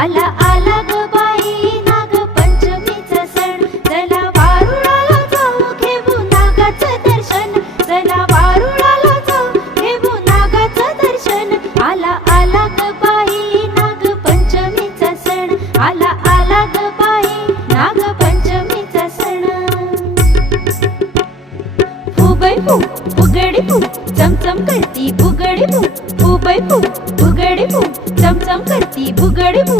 आला आला ग बाई नागपंचमीचा सण, चला वारुळाला जाऊ घेऊ नागाचं दर्शन, चला वारुळाला जाऊ घेऊ नागाचं दर्शन. आला आला ग बाई नागपंचमीचा सण, आला आला ग बाई नागपंचमीचा सण. फुगडी फू फुगडी फू चमचम करती फुगडी फू, फुगडी फू फुगडी फू चमचम करती फुगडी फू.